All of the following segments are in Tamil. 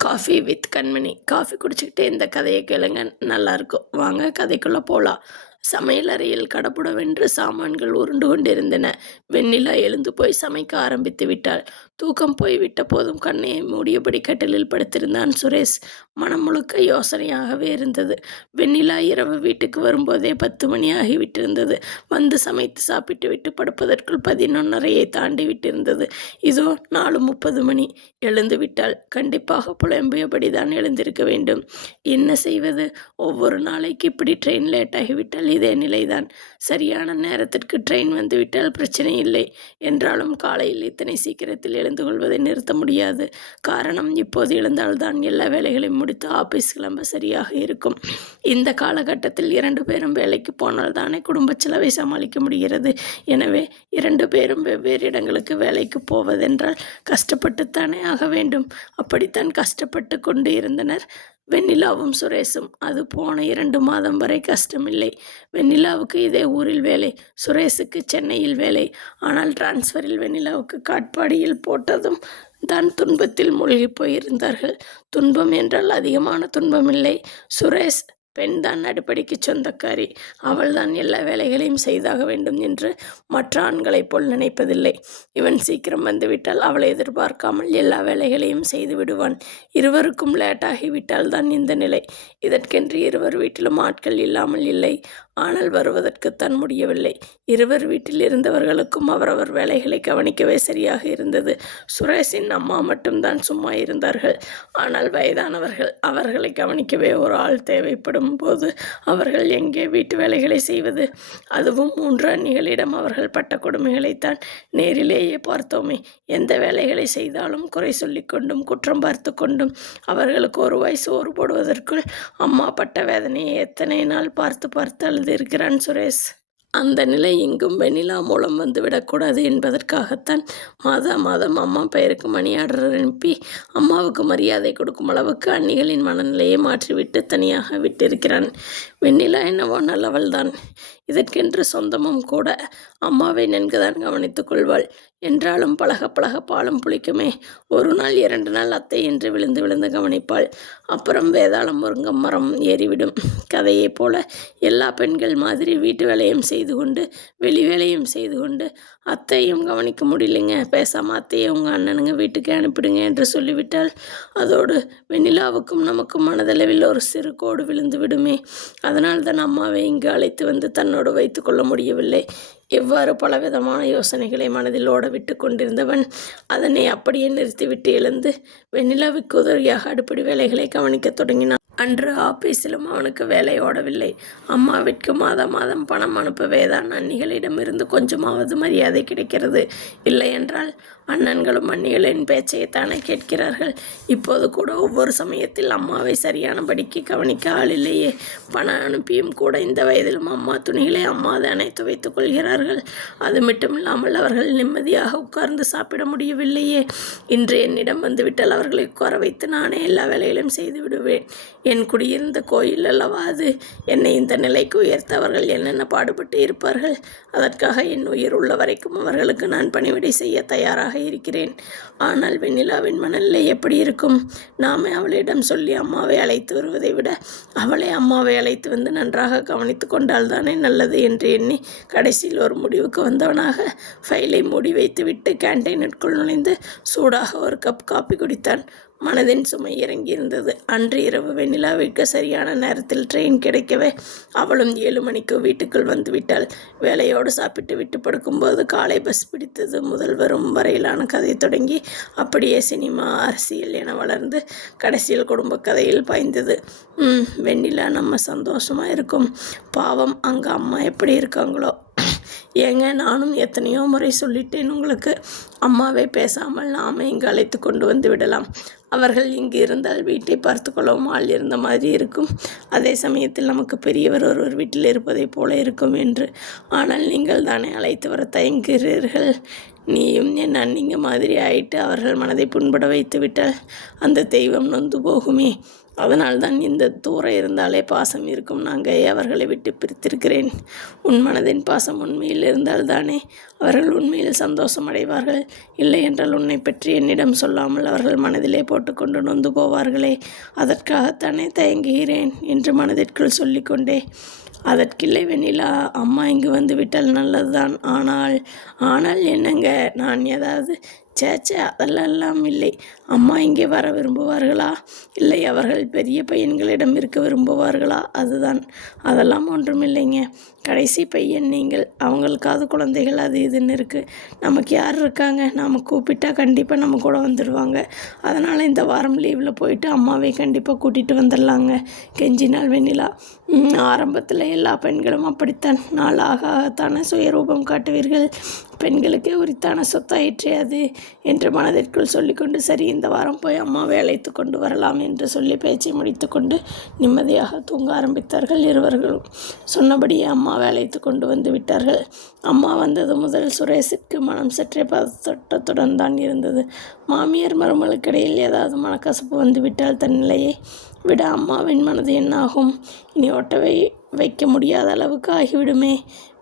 Coffee with Kanmani. காஃபி குடிச்சுக்கிட்டே இந்த கதையை கேளுங்க, நல்லாயிருக்கும். வாங்க கதைக்குள்ளே போகலாம். சமையலறையில் கடபுடவென்று சாமான்கள் உருண்டு கொண்டிருந்தன. வெண்ணிலா எழுந்து போய் சமைக்க ஆரம்பித்து விட்டாள். தூக்கம் போய்விட்ட போதும் கண்ணை மூடியபடி கட்டிலில் படுத்திருந்தான் சுரேஷ். மனம் முழுக்க யோசனையாகவே இருந்தது. வெண்ணிலா இரவு வீட்டுக்கு வரும்போதே 10 மணி ஆகிவிட்டிருந்தது. வந்து சமைத்து சாப்பிட்டு விட்டு படுப்பதற்குள் 11:30 தாண்டி விட்டிருந்தது. இதோ 4:30 மணி. எழுந்து விட்டாள். கண்டிப்பாக புலம்பியபடிதான் எழுந்திருக்க வேண்டும். என்ன செய்வது? ஒவ்வொரு நாளைக்கு இப்படி ட்ரெயின் லேட் ஆகிவிட்டால் இதே நிலைதான். சரியான நேரத்திற்கு ட்ரெயின் வந்துவிட்டால் பிரச்சனை இல்லை. என்றாலும் காலையில் இத்தனை சீக்கிரத்தில் எழுந்து கொள்வதை நிறுத்த முடியாது. காரணம், இப்போது எழுந்தால்தான் எல்லா வேலைகளையும் முடித்து ஆபீஸ் கிளம்ப சரியாக இருக்கும். இந்த காலகட்டத்தில் 2 பேரும் வேலைக்கு போனால் தானே குடும்ப செலவை சமாளிக்க முடிகிறது. எனவே 2 பேரும் வெவ்வேறு இடங்களுக்கு வேலைக்கு போவதென்றால் கஷ்டப்பட்டுத்தானே ஆக வேண்டும். அப்படித்தான் கஷ்டப்பட்டு கொண்டு இருந்தனர் வெண்ணிலாவும் சுரேஷும். அது போன 2 மாதம் வரை கஷ்டமில்லை. வெண்ணிலாவுக்கு இதே ஊரில் வேலை, சுரேஷுக்கு சென்னையில் வேலை. ஆனால் டிரான்ஸ்ஃபரில் வெண்ணிலாவுக்கு காட்பாடியில் போட்டதும் தான் துன்பத்தில் மூழ்கி போயிருந்தார்கள். துன்பம் என்றால் அதிகமான துன்பமில்லை. சுரேஷ் பெண்தான் அடிப்படைக்கு சொந்தக்காரி. அவள்தான் எல்லா வேலைகளையும் செய்தாக வேண்டும் என்று மற்ற ஆண்களைப் போல் நினைப்பதில்லை. இவன் சீக்கிரம் வந்துவிட்டால் அவளை எதிர்பார்க்காமல் எல்லா வேலைகளையும் செய்து விடுவான். இருவருக்கும் லேட்டாகிவிட்டால் தான் இந்த நிலை. இதற்கென்று இருவர் வீட்டிலும் ஆட்கள் இல்லாமல் இல்லை. ஆனால் வருவதற்குத்தான் முடியவில்லை. இருவர் வீட்டில் இருந்தவர்களுக்கும் அவரவர் வேலைகளை கவனிக்கவே சரியாக இருந்தது. சுரேஷின் அம்மா மட்டும்தான் சும்மா இருந்தார்கள். ஆனால் வயதானவர்கள். அவர்களை கவனிக்கவே ஒரு ஆள் தேவைப்படும் போது அவர்கள் எங்கே வீட்டு வேலைகளை செய்வது? அதுவும் 3 அண்ணிகளிடம் அவர்கள் பட்ட கொடுமைகளைத்தான் நேரிலேயே பார்த்தோமே. எந்த வேலைகளை செய்தாலும் குறை சொல்லிக்கொண்டும் குற்றம் பார்த்து கொண்டும் அவர்களுக்கு ஒரு வாய் சோறு போடுவதற்குள் அம்மா பட்ட வேதனையை எத்தனை நாள் பார்த்து பார்த்து அழுதிருக்கிறான் சுரேஷ். அந்த நிலை இங்கும் வெண்ணிலா மூலம் வந்துவிடக்கூடாது என்பதற்காகத்தான் மாதம் அம்மா பெயருக்கு மணி ஆர்டர் அனுப்பி அம்மாவுக்கு மரியாதை கொடுக்கும் அளவுக்கு அண்ணிகளின் மனநிலையை மாற்றிவிட்டு தனியாக விட்டிருக்கிறான். வெண்ணிலா என்னவோ நல்லவள்தான். இதற்கென்று சொந்தமும் கூட. அம்மாவை நன்குதான் கவனித்து கொள்வாள். என்றாலும் பழக பழக பாலும் புளிக்குமே. 1 நாள் 2 நாள் அத்தை என்று விழுந்து விழுந்து கவனிப்பாள். அப்புறம் வேதாளம் முருங்கம் மரம் ஏறிவிடும். கதையைப் போல எல்லா பெண்கள் மாதிரி வீட்டு வேலையும் செய்து கொண்டு வெளி வேலையும் செய்து கொண்டு அத்தையும் கவனிக்க முடியலைங்க, பேசாமல் அத்தையை உங்கள் அண்ணனுங்க வீட்டுக்கு அனுப்பிடுங்க என்று சொல்லிவிட்டால் அதோடு வெண்ணிலாவுக்கும் நமக்கும் மனதளவில் ஒரு சிறு கோடு விழுந்து விடுமே. அதனால் தான் அம்மாவை இங்கு அழைத்து வந்து தன்னோடு வைத்து கொள்ள முடியவில்லை. இவ்வாறு பலவிதமான யோசனைகளை மனதில் ஓட விட்டு கொண்டிருந்தவன் அதனை அப்படியே நிறுத்திவிட்டு எழுந்து வெண்ணிலாவுக்கு உதவியாக அடுப்படி வேலைகளை கவனிக்க தொடங்கினான். அன்று ஆபீஸிலும் அவனுக்கு வேலை ஓடவில்லை. அம்மாவிற்கு மாதம் பணம் அனுப்பவே தான் அண்ணிகளிடமிருந்து கொஞ்சமாவது மரியாதை கிடைக்கிறது. இல்லை என்றால் அண்ணன்களும் அண்ணிகளின் பேச்சைத்தானே கேட்கிறார்கள். இப்போது கூட ஒவ்வொரு சமயத்தில் அம்மாவை சரியானபடிக்கு கவனிக்க ஆள் இல்லையே. பணம் அனுப்பியும் கூட இந்த வயதிலும் அம்மா துணிகளை அம்மா தானே துவைத்துக் கொள்கிறார்கள். அது மட்டுமில்லாமல் அவர்கள் நிம்மதியாக உட்கார்ந்து சாப்பிட முடியவில்லையே. இன்று என்னிடம் வந்துவிட்டால் அவர்களை உட்கார வைத்து நானே எல்லா வேலைகளையும் செய்து விடுவேன். என் குடியிருந்த கோயில் அல்லவா அது. என்னை இந்த நிலைக்கு உயர்த்த அவர்கள் என்னென்ன பாடுபட்டு இருப்பார்கள். அதற்காக என் உயிர் உள்ள வரைக்கும் அவர்களுக்கு நான் பணிவிடை செய்ய தயாராக இருக்கிறேன். ஆனால் வெண்ணிலாவின் மனநிலை எப்படி இருக்கும்? நாமே அவளிடம் சொல்லி அம்மாவை அழைத்து வருவதை விட அவளை அம்மாவை அழைத்து வந்து நன்றாக கவனித்து கொண்டால் தானே நல்லது என்று எண்ணி கடைசியில் ஒரு முடிவுக்கு வந்தவனாக ஃபைலை மூடி வைத்துவிட்டு கேண்டீனுக்குள் நுழைந்து சூடாக ஒரு கப் காப்பி குடித்தான். மனதின் சுமை இறங்கியிருந்தது. அன்று இரவு வெண்ணிலாவிற்கு சரியான நேரத்தில் ட்ரெயின் கிடைக்கவே அவளும் 7 மணிக்கு வீட்டுக்குள் வந்துவிட்டாள். வேலையோடு சாப்பிட்டு விட்டு படுக்கும்போது காலை பஸ் பிடித்தது முதல் வரும் வரையிலான கதை தொடங்கி அப்படியே சினிமா, அரசியல் என வளர்ந்து கடைசியில் குடும்ப கதையில் பாய்ந்தது. வெண்ணிலா நம்ம சந்தோஷமாக இருக்கும். பாவம், அங்கே அம்மா எப்படி இருக்காங்களோ. ஏங்க, நானும் எத்தனையோ முறை சொல்லிட்டேன் உங்களுக்கு. அம்மாவை பேசாமல் நாம இங்கு அழைத்து கொண்டு வந்து விடலாம். அவர்கள் இங்கு இருந்தால் வீட்டை பார்த்து கொள்ளவும் ஆள் இருந்த மாதிரி இருக்கும். அதே சமயத்தில் நமக்கு பெரியவர் ஒருவர் வீட்டில் இருப்பதை போல இருக்கும் என்று. ஆனால் நீங்கள் தானே அழைத்து வர தயங்குகிறீர்கள். நீயும் என் அண்ணிங்க மாதிரி ஆயிட்டு அவர்கள் மனதை புண்பட வைத்து விட்டால் அந்த தெய்வம் நொந்து போகுமே. அதனால்தான் இந்த தூரம் இருந்தாலே பாசம் இருக்கும். நாங்கள் அவர்களை விட்டு பிரித்திருக்கிறேன். உன் மனதின் பாசம் உண்மையில் இருந்தால்தானே அவர்கள் உண்மையில் சந்தோஷம் அடைவார்கள். இல்லை என்றால் உன்னை பற்றி என்னிடம் சொல்லாமல் அவர்கள் மனதிலே போட்டுக்கொண்டு நொந்து போவார்களே. அதற்காகத்தானே தயங்குகிறேன் என்று மனதிற்குள் சொல்லிக்கொண்டே, அதற்கில்லை வெண்ணிலா, அம்மா இங்கு வந்து விட்டால் நல்லதுதான். ஆனால் என்னங்க, நான் ஏதாவது சேச்சே அதெல்லாம் இல்லை. அம்மா இங்கே வர விரும்புவார்களா? இல்லை அவர்கள் பெரிய பையன்களிடம் இருக்க விரும்புவார்களா? அதெல்லாம் ஒன்றும் இல்லைங்க. கடைசி பையன் நீங்கள். அவங்களுக்காவது குழந்தைகள் அது இதுன்னு இருக்குது. நமக்கு யார் இருக்காங்க? நாம் கூப்பிட்டா கண்டிப்பாக நம்ம கூட வந்துடுவாங்க. அதனால் இந்த வாரம் லீவில் போயிட்டு அம்மாவை கண்டிப்பாக கூட்டிகிட்டு வந்துடலாங்க கெஞ்சினாள் வெண்ணிலா. ஆரம்பத்தில் எல்லா பெண்களும் அப்படித்தான். நாளாகத்தானே சுயரூபம் காட்டுவீர்கள். பெண்களுக்கே உரித்தான சொத்தாயிற்றே அது என்று மனதிற்குள் சொல்லிக்கொண்டு, சரி இந்த வாரம் போய் அம்மாவை அழைத்து கொண்டு வரலாம் என்று சொல்லி பேச்சை முடித்து கொண்டு நிம்மதியாக தூங்க ஆரம்பித்தார்கள் இருவர்களும். சொன்னபடியே அம்மாவை அழைத்து கொண்டு வந்து விட்டார்கள். அம்மா வந்தது முதல் சுரேஷிற்கு மனம் சற்றே பதட்டத்துடன் தான் இருந்தது. மாமியார் மருமகளுக்கிடையில் ஏதாவது மனக்கசப்பு வந்துவிட்டால் தன் நிலையை விட அம்மாவின் மனது என்னாகும்? இனி ஒட்டவை வைக்க முடியாத அளவுக்கு ஆகிவிடுமே.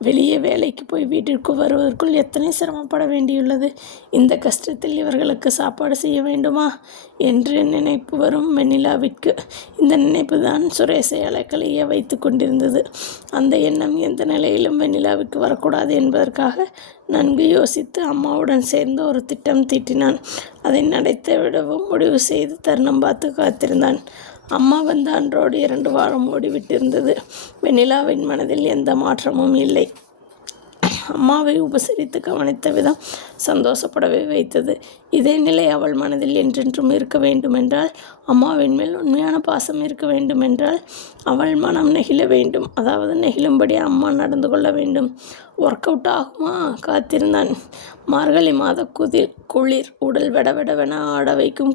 வெளியே வேலைக்கு போய் வீட்டிற்கு வருவதற்குள் எத்தனை சிரமப்பட வேண்டியுள்ளது. இந்த கஷ்டத்தில் இவர்களுக்கு சாப்பாடு செய்ய வேண்டுமா என்று நினைப்பு வரும் வெண்ணிலாவிற்கு. இந்த நினைப்பு தான் சுரேஷை அலைக்கலைய வைத்து கொண்டிருந்தது. அந்த எண்ணம் எந்த நிலையிலும் வெண்ணிலாவிற்கு வரக்கூடாது என்பதற்காக நன்கு யோசித்து அம்மாவுடன் சேர்ந்து ஒரு திட்டம் தீட்டினான். அதை நடத்தி விடவும் முடிவு செய்து தருணம் பார்த்து காத்திருந்தான். அம்மா வந்த அன்றோடு 2 வாரம் ஓடிவிட்டிருந்தது. வெண்ணிலாவின் மனதில் எந்த மாற்றமும் இல்லை. அம்மாவை உபசரித்து கவனித்த விதம் சந்தோஷப்படவே வைத்தது. இதே நிலை அவள் மனதில் என்றென்றும் இருக்க வேண்டுமென்றால், அம்மாவின் மேல் உண்மையான பாசம் இருக்க வேண்டுமென்றால் அவள் மனம் நெகிழ வேண்டும். அதாவது நெகிழும்படி அம்மா நடந்து கொள்ள வேண்டும். ஒர்க் அவுட் ஆகுமா? காத்திருந்தான். மார்கழி மாத குளிர் உடல் வெடவெடவென ஆட வைக்கும்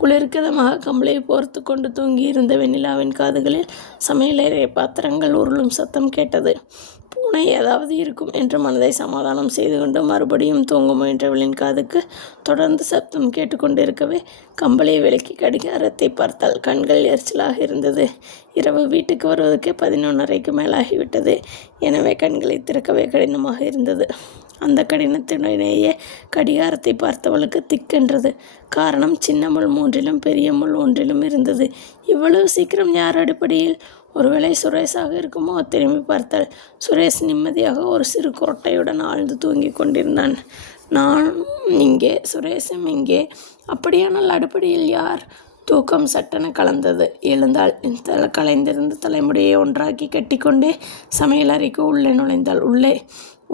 குளிர்கிதமாக கம்பளியை போர்த்து கொண்டு தூங்கியிருந்த வெண்ணிலாவின் காதுகளில் சமையலறை பாத்திரங்கள் உருளும் சத்தம் கேட்டது. பூனை ஏதாவது இருக்கும் என்று மனதை சமாதானம் செய்து கொண்டு மறுபடியும் தூங்க முயன்றவளின் காதுக்கு தொடர்ந்து சத்தம் கேட்டுக்கொண்டிருக்கவே கம்பளியை விலக்கி கடிகாரத்தை பார்த்தால் கண்கள் எரிச்சலாக இருந்தது. இரவு வீட்டுக்கு வருவதற்கே 11:30க்கு மேலாகிவிட்டது. எனவே கண்களை திறக்கவே கடினமாக இருந்தது. அந்த கடினத்தினுடையே கடிகாரத்தை பார்த்தவளுக்கு திக்கென்றது. காரணம், சின்ன முள் 3லும் பெரிய முள் 1லும் இருந்தது. இவ்வளவு சீக்கிரம் யார் அடிப்படையில்? ஒருவேளை சுரேஷாக இருக்குமோ? திரும்பி பார்த்தாள். சுரேஷ் நிம்மதியாக ஒரு சிறு குரட்டையுடன் ஆழ்ந்து தூங்கி கொண்டிருந்தான். நானும் இங்கே, சுரேஷும் இங்கே. அப்படியானால் அடிப்படையில் யார்? தூக்கம் சட்டென கலந்தது. எழுந்தாள். கலைந்திருந்த தலைமுடியை ஒன்றாக்கி கட்டிக்கொண்டே சமையலறைக்கு உள்ளே நுழைந்தாள். உள்ளே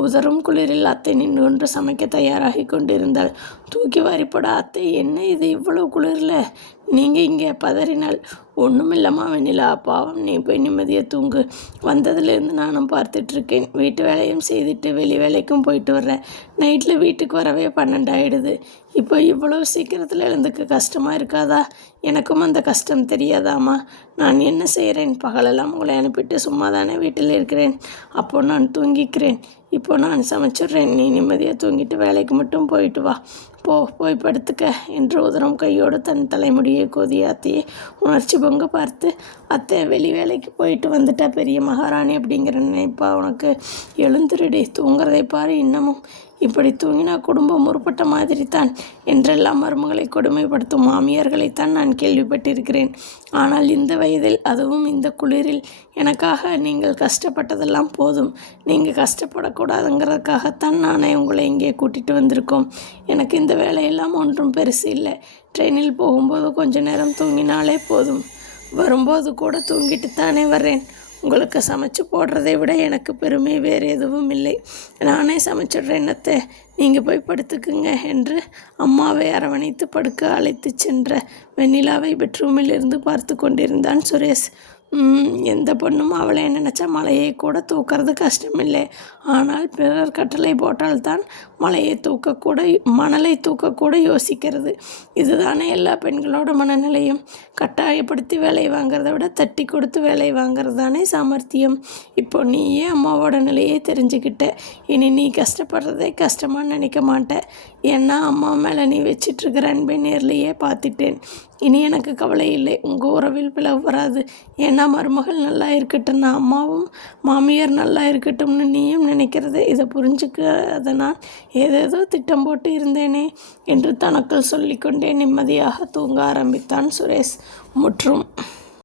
உதரும் குளிரில் அத்தை நின்று கொண்டு சமைக்க தயாராகி கொண்டிருந்தாள். தூக்கி வாரிப்போட, அத்தை என்ன இது இவ்வளவு குளிரில் நீங்கள் இங்கே? பதறினாள். ஒன்றுமில்லம்மா வெண்ணிலா, பாவம் நீ போய் நிம்மதியாக தூங்கு. வந்ததுலேருந்து நானும் பார்த்துட்ருக்கேன். வீட்டு வேலையும் செய்துட்டு வெளி வேலைக்கும் போயிட்டு வர்றேன். நைட்டில் வீட்டுக்கு வரவே 12 ஆகிடுது. இப்போ இவ்வளவு சீக்கிரத்தில் எழுந்துக்க கஷ்டமாக இருக்காதா? எனக்கும் அந்த கஷ்டம் தெரியாதாம்மா. நான் என்ன செய்கிறேன்? பகலெல்லாம் உங்களை அனுப்பிட்டு சும்மா தானே வீட்டில் இருக்கிறேன். அப்போது நான் தூங்கிக்கிறேன். இப்போ நான் சமைச்சிட்றேன். நீ நிம்மதியாக தூங்கிட்டு வேலைக்கு மட்டும் போயிட்டு வா. போய் படுத்துக்க என்று உதரம் கையோடு தன் தலைமுடியை கோதிய அத்தையை உணர்ச்சி பொங்க பார்த்து, அத்தை வெளி வேலைக்கு போயிட்டு வந்துட்டா பெரிய மகாராணி அப்படிங்கிற நினைப்பா உனக்கு? எழுந்துருடி, தூங்குறதை பாரு. இன்னமும் இப்படி தூங்கினா குடும்பம் முற்பட்ட மாதிரி தான் என்றெல்லாம் மருமகளை கொடுமைப்படுத்தும் மாமியார்களைத்தான் நான் கேள்விப்பட்டிருக்கிறேன். ஆனால் இந்த வயதில், அதுவும் இந்த குளிரில் எனக்காக நீங்கள் கஷ்டப்பட்டதெல்லாம் போதும். நீங்கள் கஷ்டப்படக்கூடாதுங்கிறதுக்காகத்தான் நானே உங்களை இங்கே கூட்டிகிட்டு வந்திருக்கோம். எனக்கு இந்த வேலையெல்லாம் ஒன்றும் பெருசு இல்லை. ட்ரெயினில் போகும்போது கொஞ்ச நேரம் தூங்கினாலே போதும். வரும்போது கூட தூங்கிட்டு தானே வர்றேன். உங்களுக்கு சமைச்சு போடுறதை விட எனக்கு பெருமை வேறு எதுவும் இல்லை. நானே சமைச்சிடுறேன் அத்தை, நீங்கள் போய் படுத்துக்குங்க என்று அம்மாவை அரவணைத்து படுக்க அழைத்து சென்ற வெண்ணிலாவை பெட்ரூமில் இருந்து பார்த்து கொண்டிருந்தான் சுரேஷ். எந்த பொண்ணும் அவளை நினச்சா மலையை கூட தூக்கிறது கஷ்டமில்லை. ஆனால் பிறர் கட்டளை போட்டால்தான் மணலை தூக்கக்கூட யோசிக்கிறது. இதுதானே எல்லா பெண்களோட மனநிலையும். கட்டாயப்படுத்தி வேலை வாங்கிறத விட தட்டி கொடுத்து வேலை வாங்கிறது தானே சாமர்த்தியம். இப்போ நீயே அம்மாவோட நிலையை தெரிஞ்சுக்கிட்ட. இனி நீ கஷ்டப்படுறதே கஷ்டமாக நினைக்க மாட்ட. ஏன்னா அம்மா மேலே நீ வச்சிட்ருக்கிற அன்பை நேர்லையே பார்த்துட்டேன். இனி எனக்கு கவலை இல்லை. உங்கள் உறவில் பிளவு வராது. ஏன்னா மருமகள் நல்லா இருக்கட்டும்னா அம்மாவும், மாமியார் நல்லா இருக்கட்டும்னு நீயும் நினைக்கிறது. இதை புரிஞ்சுக்காத நான் ஏதேதோ திட்டம் போட்டு இருந்தேனே என்று தனக்குள் சொல்லிக்கொண்டே நிம்மதியாக தூங்க ஆரம்பித்தான் சுரேஷ். முற்றும்.